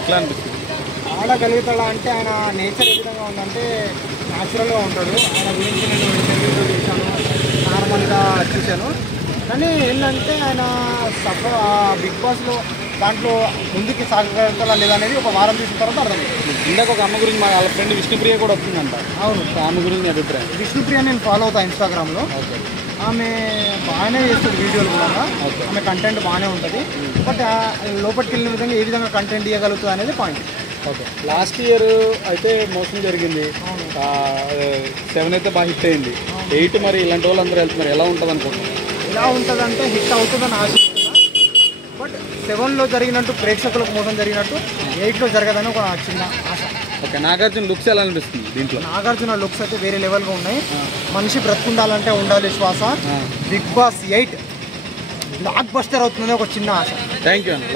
ఎట్లా అనిపిస్తుంది? ఆడగలుగుతాడా అంటే ఆయన నేచర్ ఏ విధంగా ఉందంటే న్యాచురల్గా ఉంటాడు. ఆయన గురించి నేను ఇంటర్వ్యూలో చూశాను, నార్మల్గా చూశాను. కానీ ఏంటంటే ఆయన బిగ్ బాస్లో దాంట్లో ముందుకి సాగగలుగుతాడా లేదా అనేది ఒక వారం తీసిన తర్వాత అర్థమైంది. ఇందాక ఒక అమ్మ గురించి మా వాళ్ళ ఫ్రెండ్ విష్ణుప్రియ కూడా వస్తుందంట. అవును, ఆమె గురించి మీ అభిప్రాయం? విష్ణుప్రియ నేను ఫాలో అవుతాను ఇన్స్టాగ్రామ్లో. ఓకే. ఆమె బాగానే చేస్తుంది వీడియోలు కూడా. ఓకే. ఆమె కంటెంట్ బాగానే ఉంటుంది. బట్ లోపలికి వెళ్ళిన విధంగా ఏ విధంగా కంటెంట్ ఇవ్వగలుగుతుంది అనేది పాయింట్. ఓకే. లాస్ట్ ఇయర్ అయితే మోసం జరిగింది. 7 అయితే బాగా హిట్ అయింది. 8 మరి ఇలాంటి వాళ్ళు అందరూ వెళ్తున్నారు, ఎలా ఉంటుంది అనుకుంటున్నారు? ఎలా ఉంటుందంటే హిట్ అవుతుందని ఆశిస్తున్నా. బట్ 7లో జరిగినట్టు ప్రేక్షకులకు మోసం జరిగినట్టు 8లో జరగదని ఒక చిన్న ఆశ. ఓకే. నాగార్జున లుక్స్ ఎలా అనిపిస్తుంది దీంట్లో? నాగార్జున లుక్స్ అయితే వేరే లెవెల్గా ఉన్నాయి. మనిషి బ్రతుకుండాలంటే ఉండాలి శ్వాస. బిగ్ బాస్ 8 బ్లాక్ బస్టర్ అవుతుందని ఒక చిన్న ఆశ. థ్యాంక్ యూ అన్న.